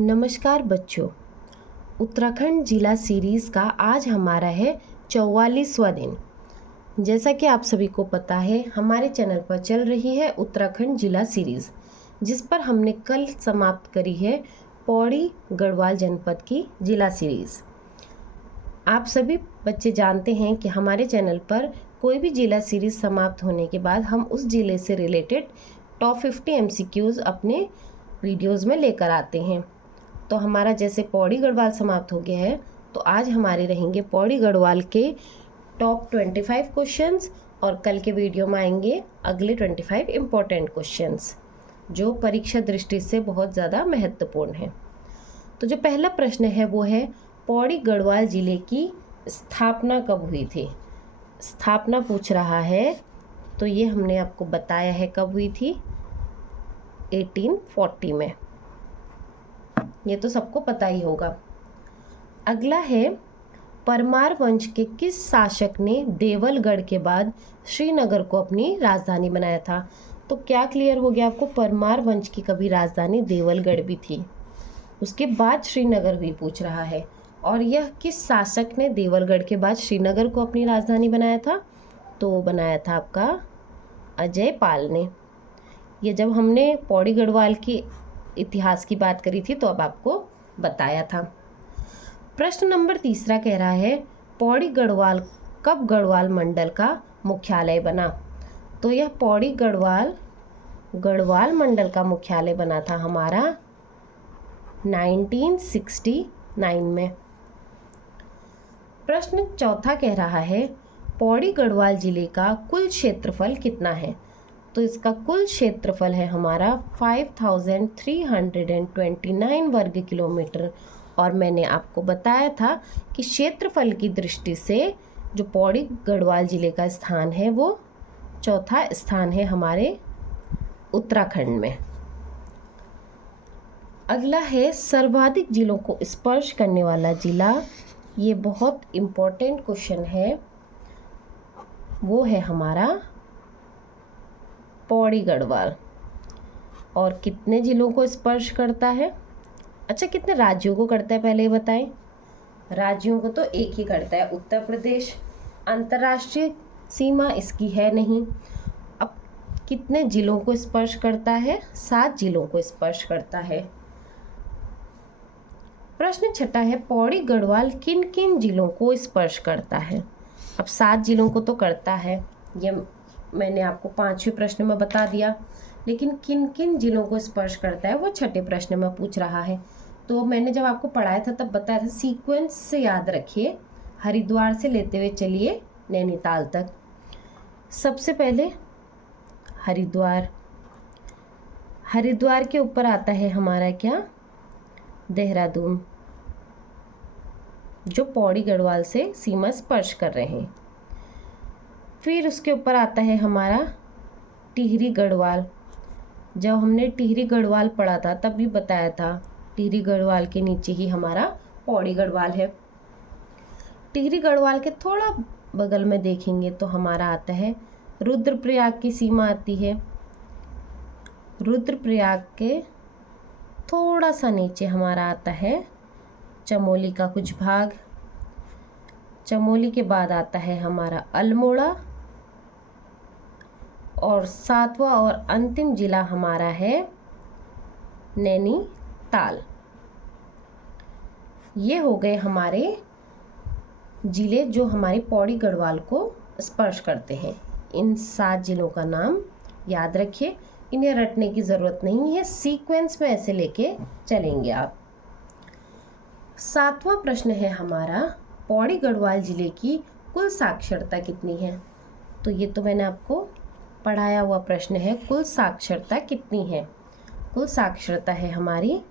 नमस्कार बच्चों, उत्तराखंड जिला सीरीज़ का आज हमारा है 44वां दिन। जैसा कि आप सभी को पता है, हमारे चैनल पर चल रही है उत्तराखंड जिला सीरीज़, जिस पर हमने कल समाप्त करी है पौड़ी गढ़वाल जनपद की जिला सीरीज़। आप सभी बच्चे जानते हैं कि हमारे चैनल पर कोई भी जिला सीरीज़ समाप्त होने के बाद हम उस जिले से रिलेटेड टॉप 50 MCQs अपने वीडियोज़ में लेकर आते हैं। तो हमारा जैसे पौड़ी गढ़वाल समाप्त हो गया है, तो आज हमारे रहेंगे पौड़ी गढ़वाल के टॉप 25 क्वेश्चंस और कल के वीडियो में आएंगे अगले 25 इम्पोर्टेंट क्वेश्चंस जो परीक्षा दृष्टि से बहुत ज़्यादा महत्वपूर्ण है। तो जो पहला प्रश्न है वो है, पौड़ी गढ़वाल ज़िले की स्थापना कब हुई थी। स्थापना पूछ रहा है, तो ये हमने आपको बताया है कब हुई थी, 1840 में। ये तो सबको पता ही होगा। अगला है, परमार वंश के किस शासक ने देवलगढ़ के बाद श्रीनगर को अपनी राजधानी बनाया था। तो क्या क्लियर हो गया आपको, परमार वंश की कभी राजधानी देवलगढ़ भी थी, उसके बाद श्रीनगर भी पूछ रहा है। और यह किस शासक ने देवलगढ़ के बाद श्रीनगर को अपनी राजधानी बनाया था, तो बनाया था आपका अजय पाल ने। ये जब हमने पौड़ी गढ़वाल की इतिहास की बात करी थी तो अब आपको बताया था। प्रश्न नंबर तीसरा कह रहा है, पौड़ी गढ़वाल कब गढ़वाल मंडल का मुख्यालय बना। तो यह पौड़ी गढ़वाल मंडल का मुख्यालय बना था हमारा 1969 में। प्रश्न चौथा कह रहा है, पौड़ी गढ़वाल जिले का कुल क्षेत्रफल कितना है। तो इसका कुल क्षेत्रफल है हमारा 5329 वर्ग किलोमीटर। और मैंने आपको बताया था कि क्षेत्रफल की दृष्टि से जो पौड़ी गढ़वाल ज़िले का स्थान है वो चौथा स्थान है हमारे उत्तराखंड में। अगला है, सर्वाधिक जिलों को स्पर्श करने वाला जिला। ये बहुत इम्पोर्टेंट क्वेश्चन है, वो है हमारा पौड़ी गढ़वाल। और कितने जिलों को स्पर्श करता है, अच्छा कितने राज्यों को करता है पहले ये बताएं। राज्यों को तो एक ही करता है, उत्तर प्रदेश। अंतर्राष्ट्रीय सीमा इसकी है नहीं। अब कितने जिलों को स्पर्श करता है, 7 जिलों को स्पर्श करता है। प्रश्न छठा है, पौड़ी गढ़वाल किन किन जिलों को स्पर्श करता है। अब 7 जिलों को तो करता है, ये मैंने आपको 5वें प्रश्न में बता दिया, लेकिन किन किन जिलों को स्पर्श करता है वो छठे प्रश्न में पूछ रहा है। तो मैंने जब आपको पढ़ाया था तब बताया था, सीक्वेंस से याद रखिए, हरिद्वार से लेते हुए चलिए नैनीताल तक। सबसे पहले हरिद्वार के ऊपर आता है हमारा क्या, देहरादून, जो पौड़ी गढ़वाल से सीमा स्पर्श कर रहे हैं। फिर उसके ऊपर आता है हमारा टिहरी गढ़वाल। जब हमने टिहरी गढ़वाल पढ़ा था तब भी बताया था, टिहरी गढ़वाल के नीचे ही हमारा पौड़ी गढ़वाल है। टिहरी गढ़वाल के थोड़ा बगल में देखेंगे तो हमारा आता है रुद्रप्रयाग की सीमा आती है। रुद्रप्रयाग के थोड़ा सा नीचे हमारा आता है चमोली का कुछ भाग। चमोली के बाद आता है हमारा अल्मोड़ा। और 7वां और अंतिम जिला हमारा है नैनीताल। ये हो गए हमारे जिले जो हमारी पौड़ी गढ़वाल को स्पर्श करते हैं। इन 7 जिलों का नाम याद रखिए, इन्हें रटने की ज़रूरत नहीं है, सीक्वेंस में ऐसे लेके चलेंगे आप। 7वां प्रश्न है हमारा, पौड़ी गढ़वाल जिले की कुल साक्षरता कितनी है। तो ये तो मैंने आपको पढ़ाया हुआ प्रश्न है, कुल साक्षरता कितनी है। कुल साक्षरता है हमारी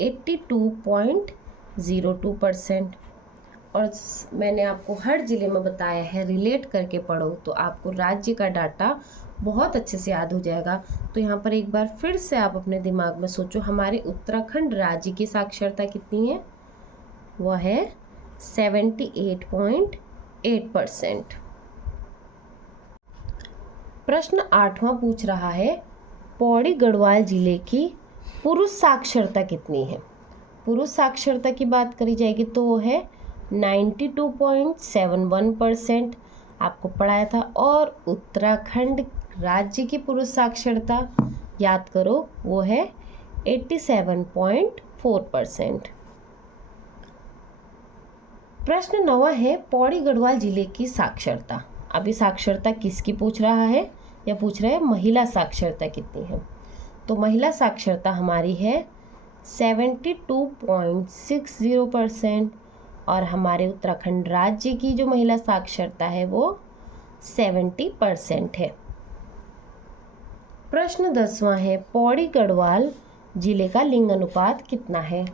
82.02%। और मैंने आपको हर ज़िले में बताया है, रिलेट करके पढ़ो तो आपको राज्य का डाटा बहुत अच्छे से याद हो जाएगा। तो यहाँ पर एक बार फिर से आप अपने दिमाग में सोचो, हमारे उत्तराखंड राज्य की साक्षरता कितनी है, वह है 78.8%। प्रश्न 8वां पूछ रहा है, पौड़ी गढ़वाल जिले की पुरुष साक्षरता कितनी है। पुरुष साक्षरता की बात करी जाएगी तो वो है 92.71%, आपको पढ़ाया था। और उत्तराखंड राज्य की पुरुष साक्षरता याद करो वो है 87.4%। प्रश्न 9 है पौड़ी गढ़वाल जिले की साक्षरता। अभी साक्षरता किसकी पूछ रहा है, या पूछ रहा है महिला साक्षरता कितनी है। तो महिला साक्षरता हमारी है 72.60% और हमारे उत्तराखंड राज्य की जो महिला साक्षरता है वो 70% है। प्रश्न 10वां है पौड़ी गढ़वाल जिले का लिंग अनुपात कितना है।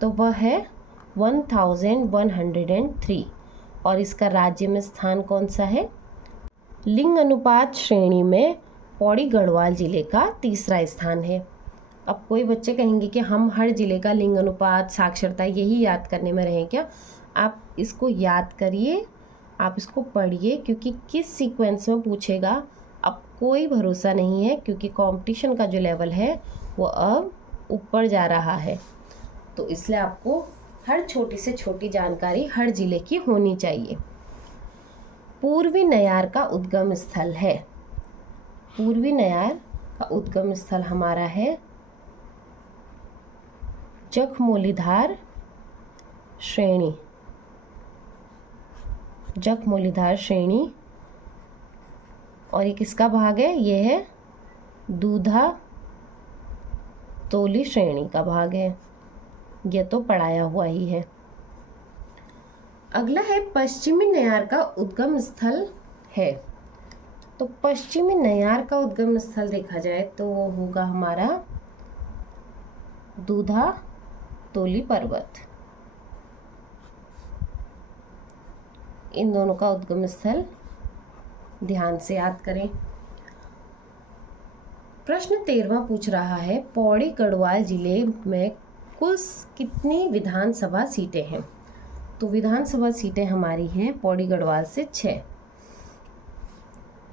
तो वह है 1103 और इसका राज्य में स्थान कौन सा है। लिंग अनुपात श्रेणी में पौड़ी गढ़वाल जिले का तीसरा स्थान है। अब कोई बच्चे कहेंगे कि हम हर जिले का लिंग अनुपात साक्षरता यही याद करने में रहें क्या। आप इसको याद करिए, आप इसको पढ़िए, क्योंकि किस सीक्वेंस में पूछेगा अब कोई भरोसा नहीं है, क्योंकि कंपटीशन का जो लेवल है वो अब ऊपर जा रहा है। तो इसलिए आपको हर छोटी से छोटी जानकारी हर जिले की होनी चाहिए। पूर्वी नयार का उद्गम स्थल है। पूर्वी नयार का उद्गम स्थल हमारा है जखमौलीधार श्रेणी। जखमौलीधार श्रेणी। और ये किसका भाग है, ये है दूधा तोली श्रेणी का भाग है। ये तो पढ़ाया हुआ ही है। अगला है पश्चिमी नयार का उद्गम स्थल है। तो पश्चिमी नयार का उद्गम स्थल देखा जाए तो वो होगा हमारा दूधा तोली पर्वत। इन दोनों का उद्गम स्थल ध्यान से याद करें। प्रश्न 13वां पूछ रहा है पौड़ी गढ़वाल जिले में कुल कितनी विधानसभा सीटें हैं। तो विधानसभा सीटें हमारी हैं पौड़ी गढ़वाल से 6।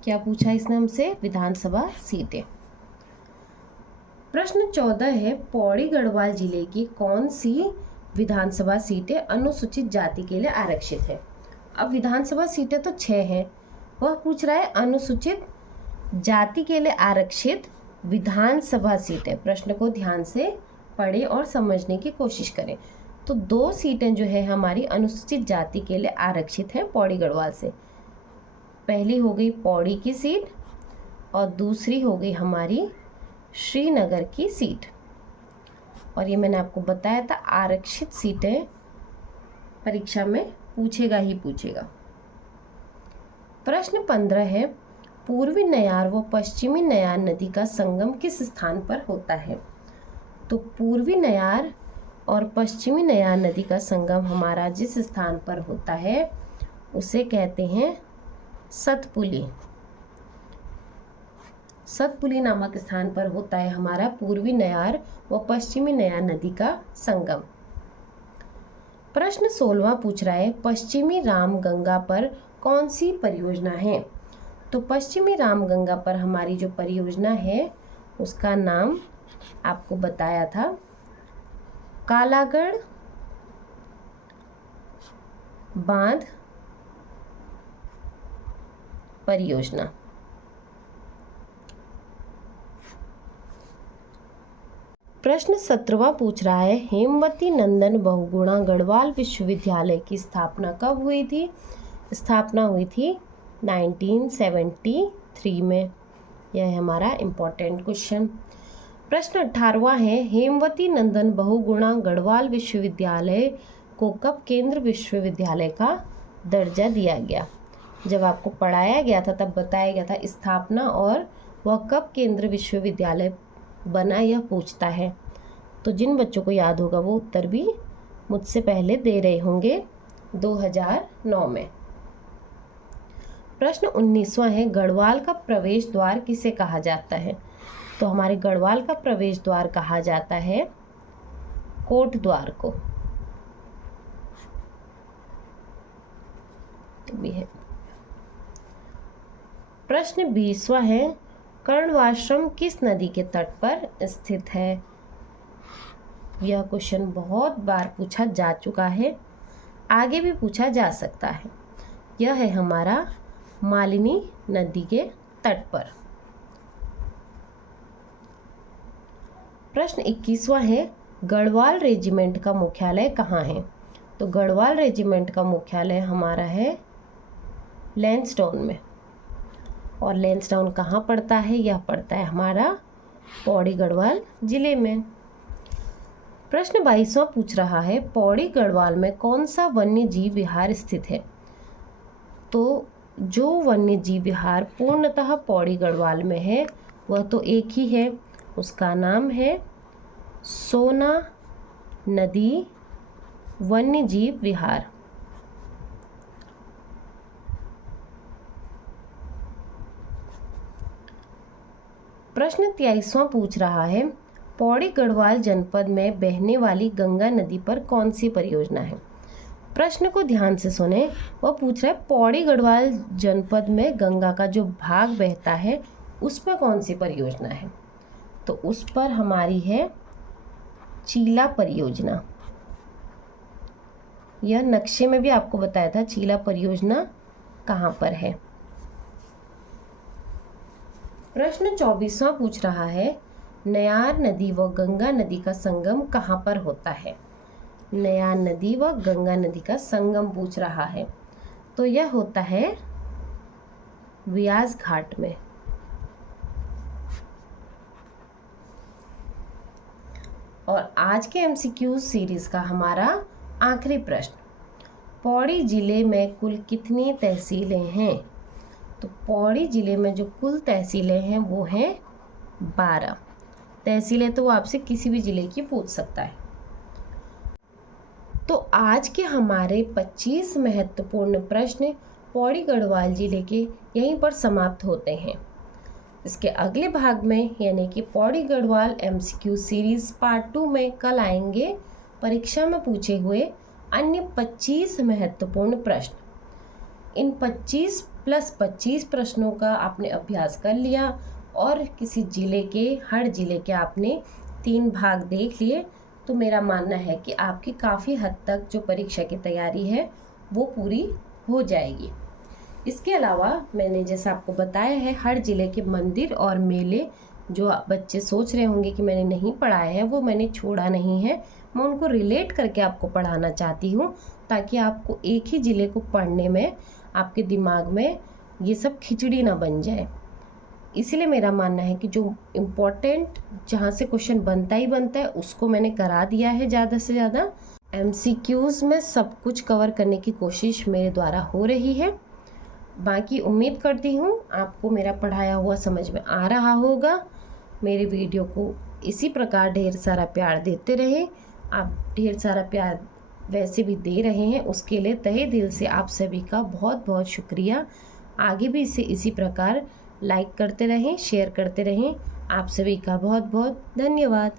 क्या पूछा इसने हमसे, विधानसभा सीटें। प्रश्न 14 है पौड़ी गढ़वाल जिले की कौन सी विधानसभा सीटें अनुसूचित जाति के लिए आरक्षित है। अब विधानसभा सीटें तो 6 हैं, वह पूछ रहा है अनुसूचित जाति के लिए आरक्षित विधानसभा सीटें। प्रश्न को ध्यान से पढ़ें और समझने की कोशिश करें। तो 2 सीटें जो है हमारी अनुसूचित जाति के लिए आरक्षित है पौड़ी गढ़वाल से। पहली हो गई पौड़ी की सीट और दूसरी हो गई हमारी श्रीनगर की सीट। और ये मैंने आपको बताया था आरक्षित सीटें परीक्षा में पूछेगा ही पूछेगा। प्रश्न 15 है पूर्वी नयार व पश्चिमी नयार नदी का संगम किस स्थान पर होता है। तो पूर्वी नयार और पश्चिमी नयार नदी का संगम हमारा जिस स्थान पर होता है उसे कहते हैं सतपुली। सतपुली नामक स्थान पर होता है हमारा पूर्वी नयार व पश्चिमी नयार नदी का संगम। प्रश्न 16वां पूछ रहा है पश्चिमी रामगंगा पर कौन सी परियोजना है। तो पश्चिमी रामगंगा पर हमारी जो परियोजना है उसका नाम आपको बताया था कालागढ़ बांध परियोजना। प्रश्न 17वां पूछ रहा है हेमवती नंदन बहुगुणा गढ़वाल विश्वविद्यालय की स्थापना कब हुई थी। स्थापना हुई थी 1973 में। यह है हमारा इम्पोर्टेंट क्वेश्चन। प्रश्न 18वां है हेमवती नंदन बहुगुणा गढ़वाल विश्वविद्यालय को कब केंद्र विश्वविद्यालय का दर्जा दिया गया। जब आपको पढ़ाया गया था तब बताया गया था स्थापना और वह कब केंद्र विश्वविद्यालय बना यह पूछता है। तो जिन बच्चों को याद होगा वो उत्तर भी मुझसे पहले दे रहे होंगे 2009 में। प्रश्न 19वां है गढ़वाल का प्रवेश द्वार किसे कहा जाता है। तो हमारे गढ़वाल का प्रवेश द्वार कहा जाता है कोट द्वार को। भी है। प्रश्न 20वां है कर्णवाश्रम किस नदी के तट पर स्थित है। यह क्वेश्चन बहुत बार पूछा जा चुका है, आगे भी पूछा जा सकता है। यह है हमारा मालिनी नदी के तट पर। प्रश्न 21वां है, गढ़वाल रेजिमेंट का मुख्यालय कहाँ है? तो गढ़वाल रेजिमेंट का मुख्यालय हमारा है लैंसडाउन में। और लैंसडाउन कहाँ पड़ता है? यह पड़ता है हमारा पौड़ी गढ़वाल जिले में। प्रश्न 22वां पूछ रहा है, पौड़ी गढ़वाल में कौन सा वन्य जीव विहार स्थित है? तो जो वन्य जीव विहार पूर्णतः पौड़ी गढ़वाल में है वह तो एक ही है, उसका नाम है सोना नदी वन्य जीव विहार। प्रश्न 23वां पूछ रहा है, पौड़ी गढ़वाल जनपद में बहने वाली गंगा नदी पर कौन सी परियोजना है? प्रश्न को ध्यान से सुने। वह पूछ रहा है पौड़ी गढ़वाल जनपद में गंगा का जो भाग बहता है उस पर कौन सी परियोजना है? तो उस पर हमारी है चीला परियोजना। यह नक्शे में भी आपको बताया था चीला परियोजना कहाँ पर है। प्रश्न 24वां पूछ रहा है, नयार नदी व गंगा नदी का संगम कहाँ पर होता है? नयार नदी व गंगा नदी का संगम पूछ रहा है, तो यह होता है व्यास घाट में। और आज के MCQ सीरीज का हमारा आखिरी प्रश्न, पौड़ी जिले में कुल कितनी तहसीलें हैं? तो पौड़ी जिले में जो कुल तहसीलें हैं वो हैं 12 तहसीलें। तो वो आपसे किसी भी जिले की पूछ सकता है। तो आज के हमारे 25 महत्वपूर्ण प्रश्न पौड़ी गढ़वाल जिले के यहीं पर समाप्त होते हैं। इसके अगले भाग में यानी कि Pauri Garhwal MCQ series part 2 में कल आएंगे परीक्षा में पूछे हुए अन्य 25 महत्वपूर्ण प्रश्न। इन 25 + 25 प्रश्नों का आपने अभ्यास कर लिया और किसी जिले के हर जिले के आपने 3 भाग देख लिए, तो मेरा मानना है कि आपकी काफ़ी हद तक जो परीक्षा की तैयारी है वो पूरी हो जाएगी। इसके अलावा मैंने जैसा आपको बताया है, हर ज़िले के मंदिर और मेले जो बच्चे सोच रहे होंगे कि मैंने नहीं पढ़ाया है, वो मैंने छोड़ा नहीं है। मैं उनको रिलेट करके आपको पढ़ाना चाहती हूँ ताकि आपको एक ही ज़िले को पढ़ने में आपके दिमाग में ये सब खिचड़ी ना बन जाए। इसीलिए मेरा मानना है कि जो इम्पोर्टेंट जहाँ से क्वेश्चन बनता ही बनता है उसको मैंने करा दिया है ज़्यादा से ज़्यादा। MCQs में सब कुछ कवर करने की कोशिश मेरे द्वारा हो रही है। बाकी उम्मीद करती हूँ आपको मेरा पढ़ाया हुआ समझ में आ रहा होगा। मेरे वीडियो को इसी प्रकार ढेर सारा प्यार देते रहें। आप ढेर सारा प्यार वैसे भी दे रहे हैं, उसके लिए तहे दिल से आप सभी का बहुत बहुत शुक्रिया। आगे भी इसे इसी प्रकार लाइक करते रहें, शेयर करते रहें। आप सभी का बहुत बहुत धन्यवाद।